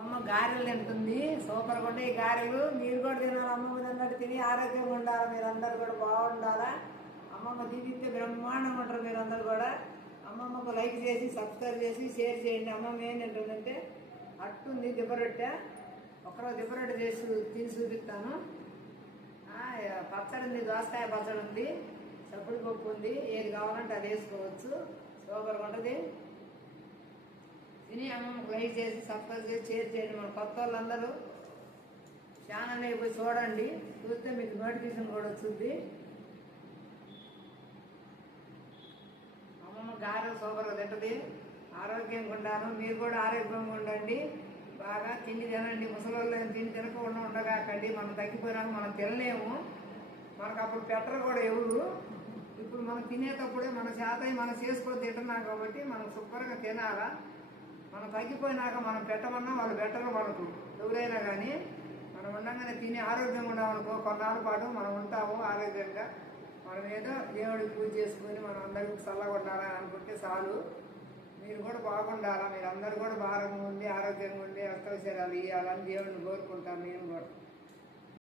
అమ్మ గారెలు తింటుంది, సూపర్గా ఉంటాయి ఈ గారెలు. మీరు కూడా తినాలి, అమ్మమ్మ తిన్నట్టు తిని ఆరోగ్యంగా ఉండాలి. మీరందరూ కూడా బాగుండాలా. అమ్మమ్మ దీపిస్తే బ్రహ్మాండంగా ఉంటారు మీరందరూ కూడా. అమ్మమ్మకు లైక్ చేసి సబ్స్క్రైబ్ చేసి షేర్ చేయండి. అమ్మమ్మ ఏం తింటుందంటే అట్టుంది దిబ్బరొట్టె. ఒకరోజు దిబ్బరొట్టె చేసి తిని చూపిస్తాను. పచ్చడి ఉంది, దోసకాయ పచ్చడి ఉంది, చప్పుడు పప్పు ఉంది, ఏది కావాలంటే అది వేసుకోవచ్చు. సూపర్గా ఉంటుంది. తిని అమ్మమ్మకు లైక్ చేసి సబ్స్క్రైబ్ చేసి షేర్ చేయండి. మన కొత్త వాళ్ళందరూ ఛానల్ అయిపోయి చూడండి, చూస్తే మీకు నోటిఫికేషన్ కూడా వచ్చింది. అమ్మమ్మ గారెలు సూపర్గా తింటుంది, ఆరోగ్యంగా ఉండాను. మీరు కూడా ఆరోగ్యంగా ఉండండి, బాగా తిండి తినండి. ముసలి తిండి తినకుండా ఉండగాకండి. మనం తగ్గిపోయినాక మనం తినలేము, మనకు అప్పుడు పెట్టరు కూడా ఎవరు. ఇప్పుడు మనం తినేటప్పుడే మన చేత మనం చేసుకొని తింటున్నాం కాబట్టి మనం శుభ్రంగా తినాలా. మనం తగ్గిపోయినాక మనం పెట్టమన్నా వాళ్ళు పెట్టరు మనకు ఎవరైనా కానీ. మనం ఉండగానే తిని ఆరోగ్యంగా ఉన్నామనుకో కొన్నాళ్ళ పాటు మనం ఉంటాము ఆరోగ్యంగా. మనం ఏదో దేవుడికి పూజ చేసుకుని మనం అందరికీ చల్లగా ఉండాలని అనుకుంటే చాలు. మీరు కూడా బాగుండాలా, మీరు అందరూ కూడా బాగా ఉండి ఆరోగ్యంగా ఉండి అష్టవిషయాలు ఇవ్వాలని దేవుడిని కోరుకుంటాను నేను కూడా.